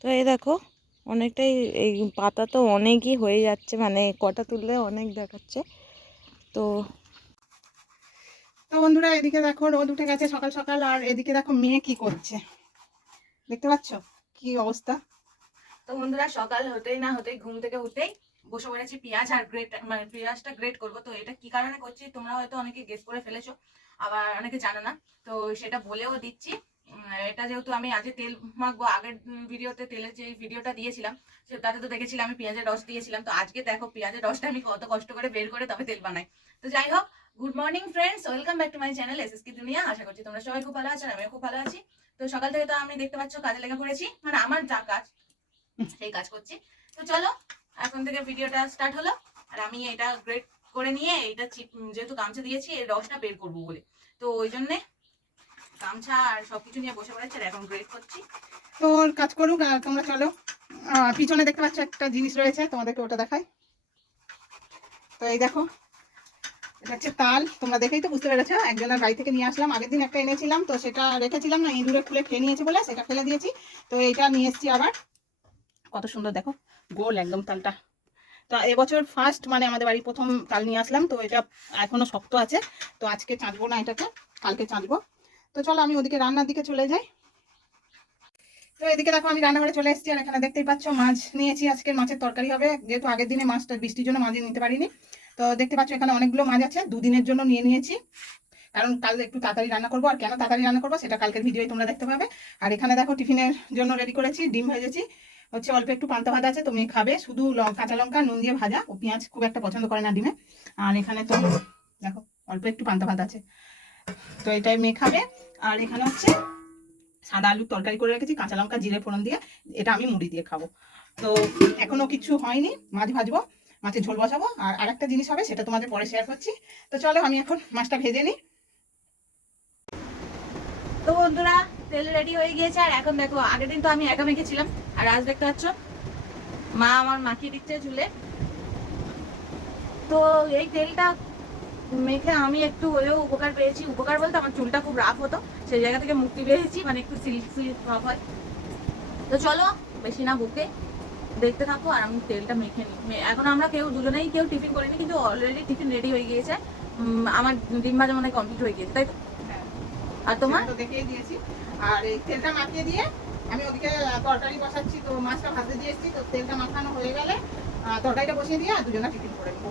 তো এই দেখো অনেকটাই, এই পাতা তো অনেকই হয়ে যাচ্ছে, মানে কটা তুললে অনেক দেখাচ্ছে। তো তো বন্ধুরা এদিকে দেখো রোদ উঠে গেছে সকাল সকাল, আর এদিকে দেখো মেয়ে কি করছে, দেখতে পাচ্ছ কি অবস্থা। তো বন্ধুরা সকাল হতেই না হতেই ঘুম থেকে উঠেই বসে পড়েছি পেঁয়াজ আর গ্রেট, মানে পেঁয়াজটা গ্রেট করবো। তো এটা কি কারণে করছি তোমরা হয়তো অনেকে গেস করে ফেলেছো, আবার অনেকে জানো না, তো সেটা বলেও দিচ্ছি। এটা যেহেতু আমি আজকে তেল মাখবো, আগের ভিডিওতে তেলের যে ভিডিওটা দিয়েছিলাম তাতে তো দেখেছিলাম আমি পেঁয়াজের রস দিয়েছিলাম। তো আজকে দেখো পেঁয়াজের রসটা আমি কত কষ্ট করে বের করে তবে তেল বানাই। তো যাই হোক, good morning friends, welcome back to my channel SSK দুনিয়া। আশা করছি তোমরা সবাই খুব ভালো আছো, আমিও খুব ভালো আছি। তো সকাল থেকে তো আমি দেখতে পাচ্ছ কাজে লেগে পড়েছি, মানে আমার যা কাজ সেই কাজ করছি। তো চলো এখন থেকে ভিডিওটা স্টার্ট হলো। আর আমি এটা গ্রেট করে নিয়ে এটা যেহেতু গামছা দিয়েছি এর রসটা বের করবো বলে, তো ওই জন্যে গামছা আর সবকিছু নিয়ে বসে পড়েছে, আর এখন গ্রেট করছি। তো ওর কাজ করুক আর তোমরা চলো। পিছনে দেখতে পাচ্ছ একটা জিনিস রয়েছে, তোমাদেরকে ওটা দেখাই। তো এই দেখো এটা হচ্ছে তাল, তোমরা দেখেই তো বুঝতে পেরেছো, একজনের বাড়ি থেকে নিয়ে আসলাম। আগের দিন একটা এনেছিলাম, তো সেটা রেখেছিলাম না, ইঁদুরে খুলে খেয়ে নিয়েছে বলে সেটা ফেলে দিয়েছি। তো এইটা নিয়ে এসেছি আবার, কত সুন্দর দেখো, গোল একদম তালটা। তো এবছর ফার্স্ট, মানে আমাদের বাড়ি প্রথম তাল নিয়ে আসলাম। তো এটা এখনো শক্ত আছে, তো আজকে চাঁচবো না এটাকে, কালকে চাঁচবো। তো চলো আমি ওদিকে রান্নার দিকে চলে যাই। তো এদিকে দেখো আমি রান্নাঘরে চলে এসেছি, আর এখানে দেখতেই পাচ্ছ মাছ নিয়েছি, আজকে মাছের তরকারি হবে। যেহেতু আগের দিনে মাছটা বৃষ্টির জন্য মাছ নিতে পারিনি, তো দেখতে পাচ্ছ এখানে অনেকগুলো মাছ আছে, দুদিনের জন্য নিয়ে নিয়েছি। কারণ কাল একটু তাড়াতাড়ি রান্না করবো, আর কেন তাড়াতাড়ি রান্না করবো সেটা কালকের ভিডিওই তোমরা দেখতে পাবে। আর এখানে দেখো টিফিনের জন্য রেডি করেছি, ডিম ভেজেছি, হচ্ছে অল্প একটু পান্তা ভাত আছে, তুমি খাবে শুধু কাঁচা লঙ্কা নুন দিয়ে ভাজা, ও পেঁয়াজ খুব একটা পছন্দ করে না ডিমে। আর এখানে তো দেখো অল্প একটু পান্তা ভাত আছে, তো এটাই মেয়ে খাবে। আর এখানে হচ্ছে সাদা আলুর তরকারি করে রেখেছি, কাঁচা লঙ্কা জিরে ফোড়ন দিয়ে, এটা আমি মুড়ি দিয়ে খাবো। তো এখনো কিছু হয়নি, মাছ ভাজবো, মাছের ঝোল বসাবো, আর আরেকটা জিনিস হবে সেটা তোমাদের পরে শেয়ার করছি। তো চলো আমি এখন মাছটা ভেজে নিই। তো বন্ধুরা তেল রেডি হয়ে গিয়েছে, আর এখন দেখো আগের দিন তো আমি একা মেখেছিলাম, আর আজ দেখতে পাচ্ছ মা আমার মাখিয়ে দিচ্ছে চুলে। তো এই তেলটা মেখে আমি একটু হলেও উপকার পেয়েছি, উপকার বলতে আমার চুলটা খুব রাফ হতো, সেই জায়গা থেকে মুক্তি পেয়েছি, মানে একটু সিল্ক সিল্ক ভাব হয়। তো চলো বেশি না বকে দেখতে থাকো, আর আমি তেলটা মেখে নিই। এখন আমরা দুজনেই কেউ টিফিন করিনি, কিন্তু অলরেডি টিফিন রেডি হয়ে গিয়েছে। আমার ডিম ভাজা মনে কমপ্লিট হয়ে গিয়েছে, তাই তো? হ্যাঁ, আর তোমার? তো দেখিয়ে দিয়েছি। আর এই তেলটা মাখিয়ে দিয়ে আমি ওদিকে তরকারি বসাচ্ছি, তো মাছটা ভাজতে দিয়ে এসেছি, তো তেলটা মাখানো হয়ে গেলে তরকারিটা বসিয়ে দিয়ে আর দুজনে টিফিন করে নেবো।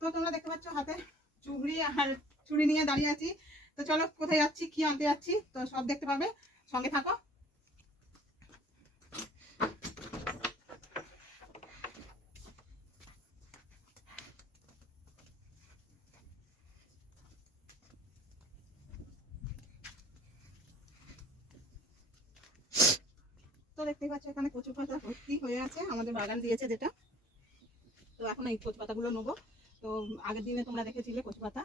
তো তোমরা দেখতে পাচ্ছ হাতে চুবড়ি আর ছুরি নিয়ে দাঁড়িয়ে আছি। তো চলো কোথায় যাচ্ছি, কি আনতে যাচ্ছি, তো সব দেখতে পাবে, সঙ্গে থাকো। তো দেখতেই পাচ্ছ এখানে কচু পাতা ভর্তি হয়ে আছে, আমাদের বাগান দিয়েছে যেটা। তো এখন এই কচু পাতাগুলো নেবো। তো আগের দিনে তোমরা দেখেছিলে কচু পাতা,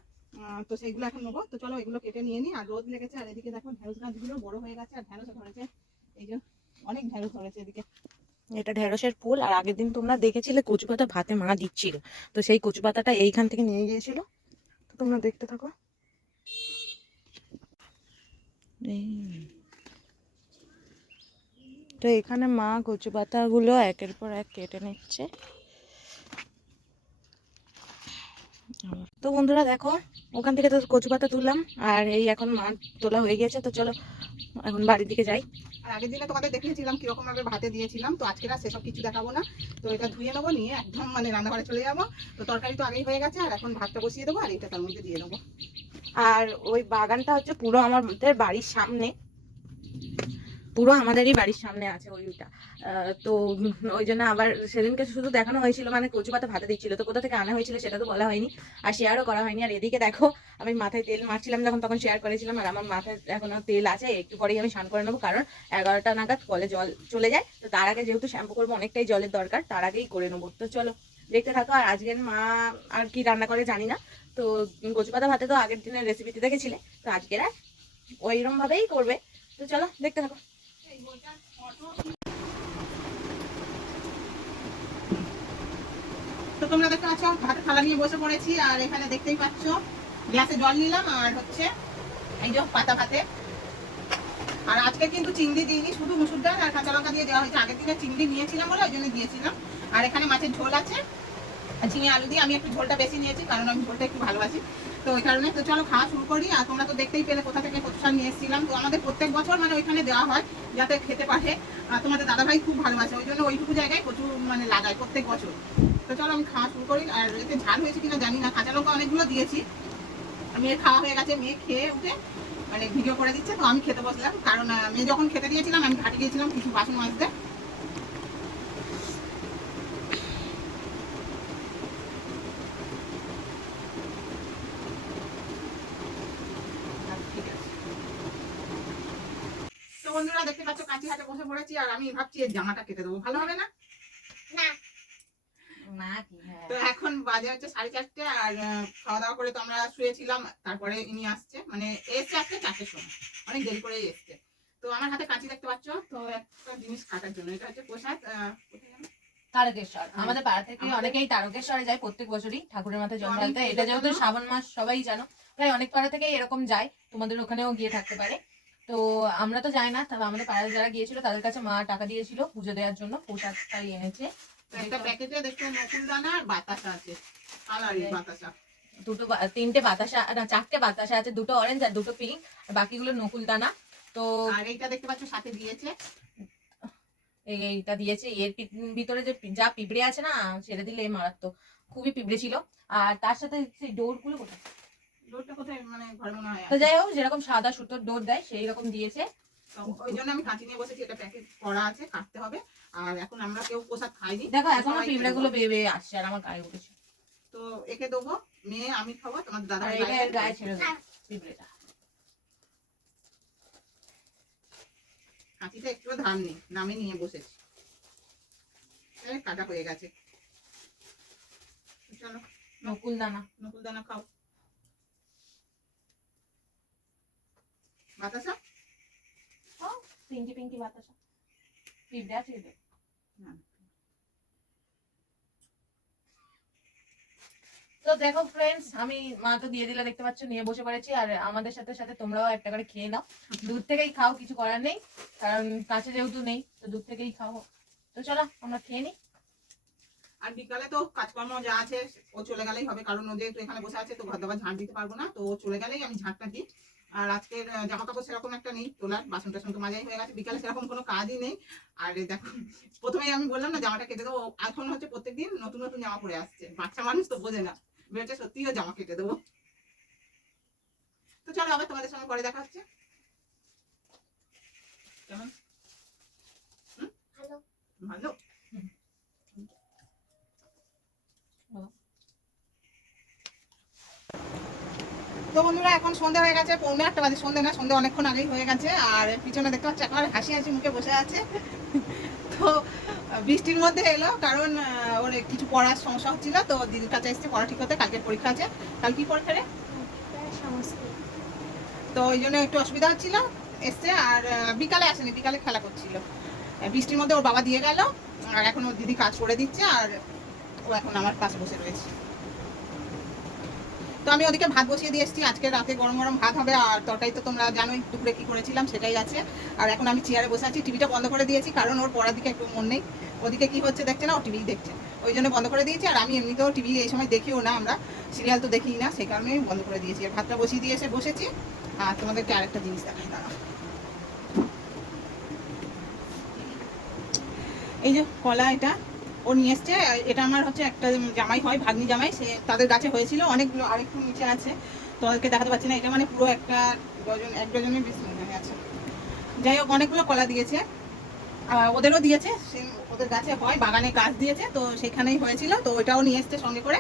তো সেইগুলো এখন নেবো। তো চলো এগুলো কেটে নিয়ে নিই। আর রোদ লেগেছে, আর এদিকে দেখো ঢেঁড়স গাছগুলো বড় হয়ে গেছে, আর ঢেঁড়সও ধরেছে, এই যে অনেক ঢেঁড়স ধরেছে এদিকে। এটা ঢেঁড়সের ফুল, আর আগের দিন তোমরা দেখেছিলে কচু পাতা ভাতে মা দিচ্ছিল, তো সেই কচু পাতাটা এইখান থেকে নিয়ে গিয়েছিল। তো তোমরা দেখতে থাকো। তো এখানে মা কচু পাতাগুলো একের পর এক কেটে নিচ্ছে। তো বন্ধুরা দেখো ওখান থেকে তো কচু পাতা তুললাম, আর এই এখন মা তোলা হয়ে গেছে। তো চলো এখন বাড়ির দিকে যাই। আর আগের দিনে তোমাদের দেখিয়েছিলাম কিরকম ভাবে ভাতে দিয়েছিলাম, তো আজকে আর সেসব কিছু দেখাবো না। তো এটা ধুয়ে নেবো, নিয়ে একদম মানে রান্নাঘরে চলে যাবো। তো তরকারি তো আগেই হয়ে গেছে, আর এখন ভাতটা বসিয়ে দেবো, আর এটা তার মধ্যে দিয়ে দেবো। আর ওই বাগানটা হচ্ছে পুরো আমাদের বাড়ির সামনে, পুরো আমাদেরই বাড়ির সামনে আছে ওইটা। তো ওই জন্য আবার সেদিনকে শুধু দেখানো হয়েছিল, মানে কচু পাতা ভাতে দিচ্ছিল, তো কোথা থেকে আনা হয়েছিল সেটা তো বলা হয়নি, আর শেয়ারও করা হয়নি। আর এদিকে দেখো আমি মাথায় তেল মারছিলাম যখন, তখন শেয়ার করেছিলাম, আর আমার মাথায় এখনো তেল আছে, একটু পরেই আমি স্নান করে নেবো, কারণ 11টা নাগাদ কলে জল চলে যায়। তো তার আগে যেহেতু শ্যাম্পু করবো অনেকটাই জলের দরকার, তার আগেই করে নেবো। তো চলো দেখতে থাকো। আর আজকের মা আর কি রান্না করে জানি না, তো কচু পাতা ভাতে তো আগের দিনের রেসিপিতে দেখেছিলে, তো আজকের আর ওইরকম ভাবেই করবে। তো চলো দেখতে থাকো। তো তোমরা দেখতে পাচ্ছ ভাতে থালা নিয়ে বসে পড়েছি, আর এখানে দেখতেই পাচ্ছ গ্লাসে জল নিলাম আর হচ্ছে এই যে পাতা ভাতে। আর আজকে কিন্তু চিংড়ি দিইনি, শুধু মুসুর ডাল আর কাঁচা লঙ্কা দিয়ে দেওয়া হয়েছে। আগের দিনে চিংড়ি নিয়েছিলাম বলে ওই জন্য দিয়েছিলাম। আর এখানে মাছের ঝোল আছে আর ঝিঙে আলু দিয়ে। আমি একটু ঝোলটা বেশি নিয়েছি কারণ আমি ঝোলটা একটু ভালোবাসি, তো ওই কারণে। তো চলো খাওয়া শুরু করি। আর তোমরা তো দেখতেই পেলে কোথা থেকে কচু শাক নিয়ে এসেছিলাম। তো আমাদের প্রত্যেক বছর মানে ওইখানে দেওয়া হয় যাতে খেতে পারে। আর তোমাদের দাদাভাই খুব ভালোবাসে, ওই জন্য ওইটুকু জায়গায় কচু মানে লাগায় প্রত্যেক বছর। তো চলো আমি খাওয়া শুরু করি। আর এতে ঝাল হয়েছে কিনা জানি না, কাঁচা লঙ্কা অনেকগুলো দিয়েছি। মেয়ের খাওয়া হয়ে গেছে, মেয়ে খেয়ে উঠে মানে ভিডিও করে দিচ্ছে, তো আমি খেতে বসলাম। কারণ মেয়ে যখন খেতে দিয়েছিলাম আমি ঘাটে গিয়েছিলাম কিছু বাসন মাজতে। তো বন্ধুরা দেখতে পাচ্ছ কাঁচি হাতে বসে পড়েছি। আর আমি ভাবছি এর জামাটা কেটে দেবো, ভালো হবে না? না কি হ্যাঁ। তো এখন বাজে হচ্ছে 4:30। আর খাওয়া দাওয়া করে তো আমরা শুয়েছিলাম। তারপরে ইনি আসছে, মানে এসছে আজকে 4টের সময়, অনেক দেরি করেই এসছে। তো আমার হাতে কাঁচি দেখতে পাচ্ছ, তো একটা জিনিস কাটার জন্য। এটা হচ্ছে প্রসাদ, কোথায় জানো? তারকেশ্বর। আমাদের পাড়া থেকে অনেকেই তারকেশ্বরে যায় প্রত্যেক বছরই ঠাকুরের মাথায় জল ঢালতে। এটা যেহেতু শ্রাবণ মাস সবাই জানো, প্রায় অনেক পাড়া থেকে এরকম যায়, তোমাদের ওখানেও গিয়ে থাকতে পারে। তো আমরা তো যাই না, তবে আমাদের পাড়ায় যারা গিয়েছিল তাদের কাছে মা টাকা দিয়েছিল পুজো দেওয়ার জন্য, প্রসাদটাই এনেছে। একটা প্যাকেটে দেখতে নকুলদানা আর বাতাসা আছে, কালারি বাতাসা। তিনটে বাতাসা না 4টে বাতাসা আছে, 2টো অরেঞ্জ আর 2টো পিঙ্ক, বাকিগুলো নকুলদানা। তো আর এইটা দেখতে পাচ্ছ সাথে দিয়েছে, এইটা দিয়েছে। এর ভিতরে যে যা পিঁপড়ে আছে না, ছেড়ে দিলে মারাত্মক, খুবই পিঁপড়ে ছিল। আর তার সাথে সেই ডোরগুলো কোথায়, ডোরটা কোথায় মানে ঘর মনে হয়। তো যাই হোক, যেরকম সাদা সুতোর ডোর দেয় সেই রকম দিয়েছে। ওই জন্য আমি কাঁচি নিয়ে বসেছি, এটা প্যাকেট করা আছে, কাটতে হবে। আর এখন আমরা কেউ প্রসাদ খাইনি, দেখো এখনো পিঁপড়ে গুলো বেয়ে বেয়ে আসছে আর আমার গায়ে উঠেছে। তো একে দেবো, মেয়ে আমি খাবো, তোমার দাদা আর এটা এর গায়ে ছেড়ে দেবো পিঁপড়েটা। কাঁচিটা একটু ধার নেই, নামে নিয়ে বসেছি, কাটা হয়ে গেছে। চলো নকুলদানা, নকুলদানা খাও। বাতাসা পিঙ্কি পিঙ্কি বাতাসা, পিঁপড়ে আছে এদের। তো দেখো ফ্রেন্ডস, আমি মা তো দিয়ে দিলে দেখতে পাচ্ছ, নিয়ে বসে পড়েছি। আর আমাদের সাথে সাথে তোমরাও একটা করে খেয়ে নাও, দূর থেকেই খাও, কিছু করার নেই, কারণ কাছে যেহেতু নেই তো দূর থেকেই খাও। তো চলো আমরা খেয়ে নিই। আর বিকালে তো কাজকর্ম যা আছে ও চলে গেলেই হবে, কারণ ও যেহেতু এখানে বসে আছে তো ঘর দাবার ঝাঁট দিতে পারবো না, তো ও চলে গেলেই আমি ঝাঁটটা দিই। আর আজকের জামা কাপড় সেরকম একটা নেই তোলার, বাসন টাসন তো মাজাই হয়ে গেছে, বিকালে সেরকম কোনো কাজই নেই। আর দেখো প্রথমেই আমি বললাম না জামাটা কেটে দেবো, এখন হচ্ছে প্রত্যেকদিন নতুন নতুন জামা পরে আসছে, বাচ্চা মানুষ তো বোঝে না, বেরোচ্ছে সত্যিও জামা কেটে দেবো। তো চলো আবার তোমাদের সঙ্গে পরে দেখা হচ্ছে। কেমন? ভালো। তো বন্ধুরা এখন সন্ধ্যা হয়ে গেছে, 1:45 বাজে, সন্ধ্যা না, সন্ধ্যা অনেকক্ষণ আগেই হয়ে গেছে। আর পিছনে দেখতে পাচ্ছি এখন হাসি হাসি মুখে বসে আছে। তো বৃষ্টির মধ্যে এলো, কারণ ওর কিছু পড়ার সমস্যা হচ্ছিল, তো দিদির কাছে এসছে পড়া ঠিক হতে, কালকের পরীক্ষা আছে। কাল কি পরীক্ষা রে? তো ওই জন্য একটু অসুবিধা হচ্ছিল, এসছে। আর বিকালে আসেনি, বিকালে খেলা করছিল। বৃষ্টির মধ্যে ওর বাবা দিয়ে গেল, আর এখন ওর দিদি কাজ করে দিচ্ছে, আর ও এখন আমার পাশে বসে রয়েছে। তো আমি ওদিকে ভাত বসিয়ে দিয়ে এসেছি, আজকে রাতে গরম গরম ভাত হবে। আর তরকারি তো তোমরা জানোই দুপুরে কি করেছিলাম, সেটাই আছে। আর এখন আমি চেয়ারে বসে আছি, টিভিটা বন্ধ করে দিয়েছি, কারণ ওর পড়ার দিকে একটু মন নেই, ওদিকে কি হচ্ছে দেখছে না, ও টিভি দেখছে, ওই জন্য বন্ধ করে দিয়েছি। আর আমি এমনিতেও টিভি এই সময় দেখিও না, আমরা সিরিয়াল তো দেখিই না, সেই কারণে বন্ধ করে দিয়েছি। আর ভাতটা বসিয়ে দিয়ে এসে বসেছি। আর তোমাদেরকে আরেকটা জিনিস দেখাই, দাঁড়াও। এই যে কলা, এটা ও নিয়ে এসছে। এটা আমার হচ্ছে একটা জামাই হয়, ভাগ্নি জামাই, সে তাদের গাছে হয়েছিল অনেকগুলো, আরেকটু নিচে আছে, তো ওদেরকে দেখাতে পারছি না। এটা মানে পুরো একটা ডজন, 1 ডজনের বেশি মনে আছে। যাই হোক অনেকগুলো কলা দিয়েছে, ওদেরও দিয়েছে, ওদের গাছে হয়, বাগানে গাছ দিয়েছে, তো সেখানেই হয়েছিল, তো ওইটাও নিয়ে এসছে সঙ্গে করে।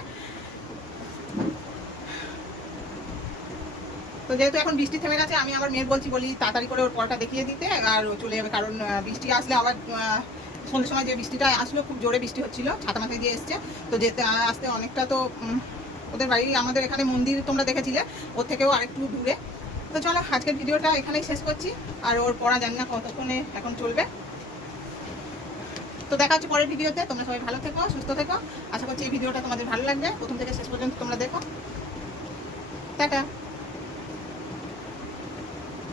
তো যেহেতু এখন বৃষ্টি থেমে গেছে, আমি আবার মেয়ের বলি তাড়াতাড়ি করে ওর পড়াটা দেখিয়ে দিতে, আর ও চলে যাবে, কারণ বৃষ্টি আসলে আবার সন্ধ্যের সময় যে বৃষ্টিটা আসলো, খুব জোরে বৃষ্টি হচ্ছিল, ছাতা মাথায় দিয়ে এসছে, তো যেতে আসতে অনেকটা। তো ওদের বাড়ি আমাদের এখানে মন্দির তোমরা দেখেছিলে, ওর থেকেও আরেকটু দূরে। তো চলো আজকের ভিডিওটা এখানেই শেষ করছি। আর ওর পড়া জানি না কতক্ষণে এখন চলবে, তো দেখা হচ্ছে পরের ভিডিওতে। তোমরা সবাই ভালো থেকো, সুস্থ থেকো, আশা করছি এই ভিডিওটা তোমাদের ভালো লাগবে, প্রথম থেকে শেষ পর্যন্ত তোমরা দেখো। টাটা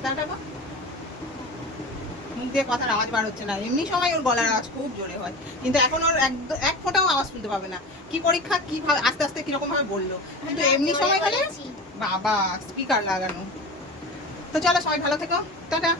টাটা গো। মুখ দিয়ে কথার আওয়াজ বার হচ্ছে না, এমনি সময় ওর গলার আওয়াজ খুব জোরে হয়, কিন্তু এখন ওর এক ফোঁটাও আওয়াজ শুনতে পাবে না। কি পরীক্ষা কি আস্তে আস্তে কিরকম ভাবে বললো, কিন্তু এমনি সময় হলে বাবা স্পিকার লাগানো। তো চলো সবাই ভালো থেকো, টাটা।